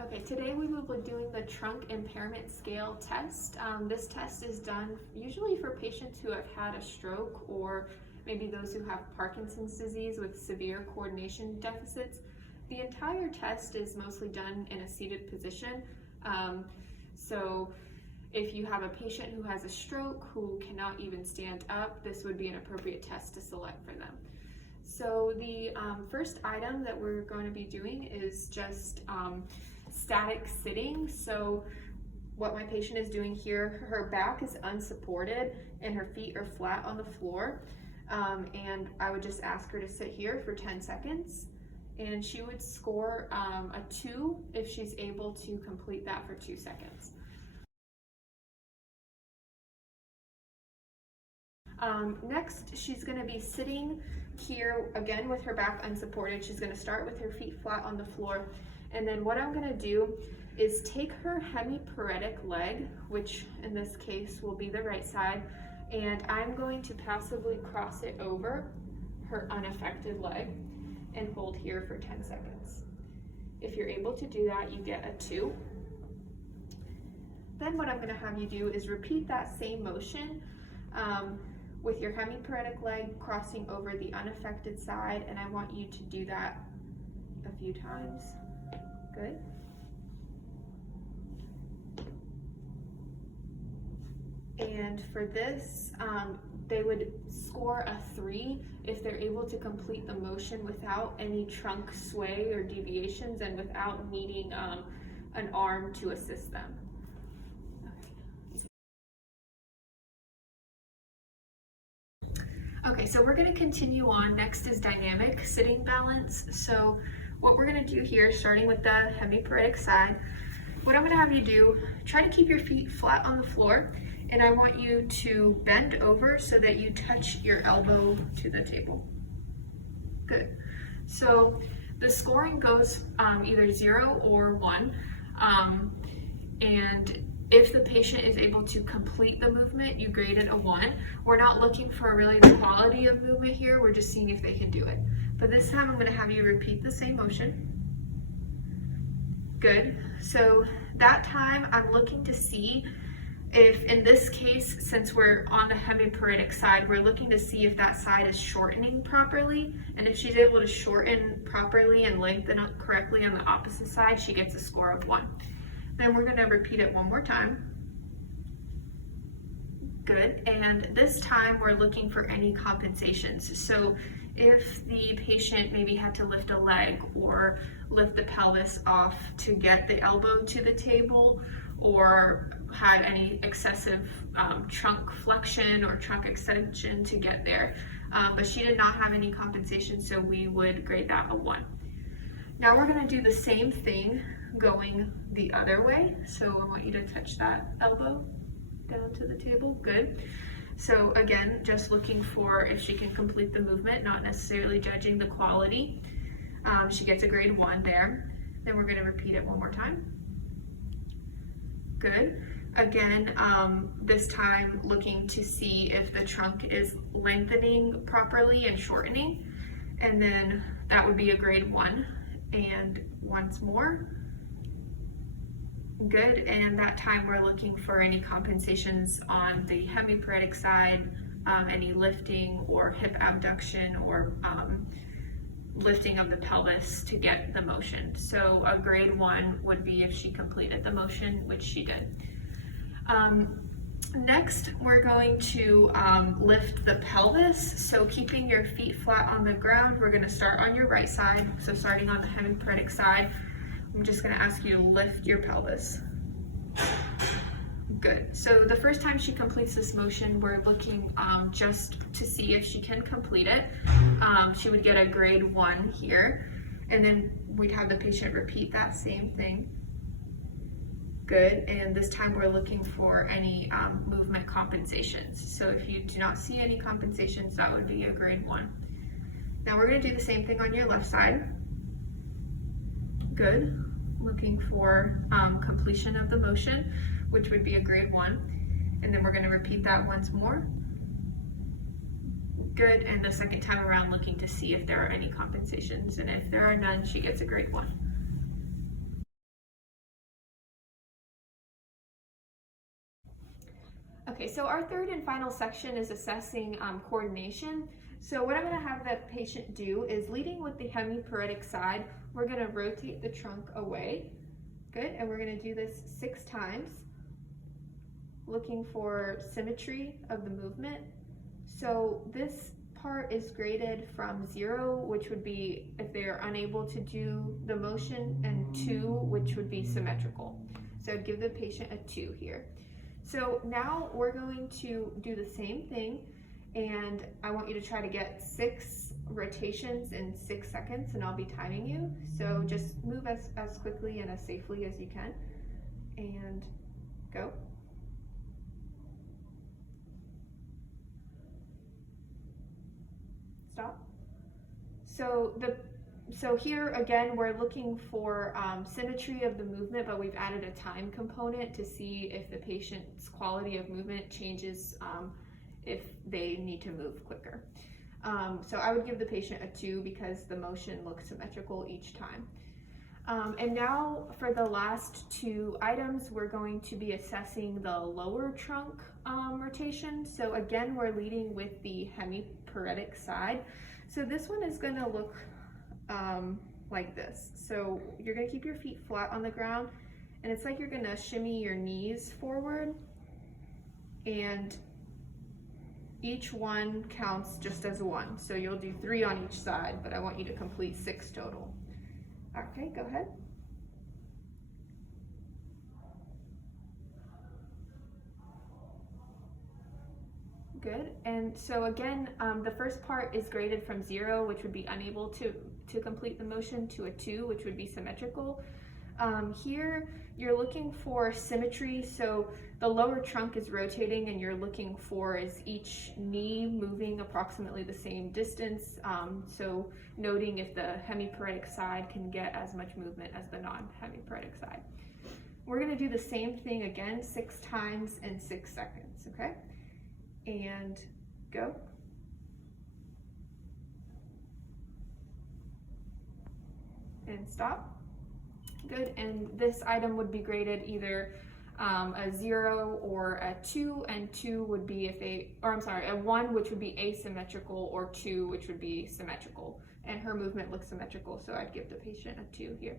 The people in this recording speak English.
Okay, today we will be doing the trunk impairment scale test. This test is done usually for patients who have had a stroke or maybe those who have Parkinson's disease with severe coordination deficits. The entire test is mostly done in a seated position. So if you have a patient who has a stroke who cannot even stand up, this would be an appropriate test to select for them. So the first item that we're going to be doing is just static sitting. So what my patient is doing here, her back is unsupported and her feet are flat on the floor. And I would just ask her to sit here for 10 seconds. And she would score a 2 if she's able to complete that for 2 seconds. Next, she's going to be sitting here again with her back unsupported. She's going to start with her feet flat on the floor. And then what I'm going to do is take her hemiparetic leg, which in this case will be the right side, and I'm going to passively cross it over her unaffected leg and hold here for 10 seconds. If you're able to do that, you get a 2. Then what I'm going to have you do is repeat that same motion with your hemiparetic leg crossing over the unaffected side, and I want you to do that a few times. Good. And for this, they would score a 3 if they're able to complete the motion without any trunk sway or deviations and without needing an arm to assist them. Okay, so we're going to continue on. Next is dynamic sitting balance. So what we're going to do here, starting with the hemiparetic side, what I'm going to have you do, try to keep your feet flat on the floor, and I want you to bend over so that you touch your elbow to the table. Good. So the scoring goes either 0 or 1, and if the patient is able to complete the movement, you grade it a 1. We're not looking for really the quality of movement here, we're just seeing if they can do it. But this time I'm going to have you repeat the same motion. Good. So that time I'm looking to see if, in this case, since we're on the hemiparetic side, we're looking to see if that side is shortening properly. And if she's able to shorten properly and lengthen up correctly on the opposite side, she gets a score of 1. Then we're going to repeat it one more time. Good. And this time we're looking for any compensations. So if the patient maybe had to lift a leg or lift the pelvis off to get the elbow to the table, or had any excessive trunk flexion or trunk extension to get there, but she did not have any compensation, so we would grade that a 1. Now we're going to do the same thing going the other way. So I want you to touch that elbow down to the table. Good. So again, just looking for if she can complete the movement, not necessarily judging the quality. She gets a grade 1 there. Then we're going to repeat it one more time. Good. Again, this time looking to see if the trunk is lengthening properly and shortening. And then that would be a grade 1. And once more. Good. And that time we're looking for any compensations on the hemiparetic side, any lifting or hip abduction or lifting of the pelvis to get the motion. So a grade 1 would be if she completed the motion, which she did. Next, we're going to lift the pelvis. So keeping your feet flat on the ground, we're going to start on your right side. So starting on the hemiparetic side, I'm just going to ask you to lift your pelvis. Good. So the first time she completes this motion, we're looking just to see if she can complete it. She would get a grade 1 here, and then we'd have the patient repeat that same thing. Good. And this time we're looking for any movement compensations. So if you do not see any compensations, that would be a grade 1. Now we're going to do the same thing on your left side. Good. Looking for completion of the motion, which would be a grade 1. And then we're going to repeat that once more. Good. And the second time around, looking to see if there are any compensations. And if there are none, she gets a grade 1. so our third and final section is assessing coordination. So what I'm going to have the patient do is, leading with the hemiparetic side, we're going to rotate the trunk away. Good, and we're going to do this 6 times, looking for symmetry of the movement. So this part is graded from 0, which would be if they are unable to do the motion, and 2, which would be symmetrical. So I'd give the patient a 2 here. So now we're going to do the same thing, and I want you to try to get 6 rotations in 6 seconds, and I'll be timing you. So just move as quickly and as safely as you can, and go. Stop. So here again, we're looking for symmetry of the movement, but we've added a time component to see if the patient's quality of movement changes if they need to move quicker. So I would give the patient a 2 because the motion looks symmetrical each time. And now for the last 2 items, we're going to be assessing the lower trunk rotation. So again, we're leading with the hemiparetic side. So this one is going to look like this. So you're going to keep your feet flat on the ground, and it's like you're going to shimmy your knees forward, and each one counts just as 1. So you'll do 3 on each side, but I want you to complete 6 total. Okay, go ahead. Good. And so again, the first part is graded from 0, which would be unable to complete the motion, to a 2, which would be symmetrical. Here, you're looking for symmetry. So the lower trunk is rotating, and you're looking for is each knee moving approximately the same distance. So noting if the hemiparetic side can get as much movement as the non-hemiparetic side. We're going to do the same thing again 6 times in 6 seconds, okay? And go. And stop. Good, and this item would be graded either a 0 or a 2, and 2 would be a 1, which would be asymmetrical, or 2, which would be symmetrical. And her movement looks symmetrical, so I'd give the patient a 2 here.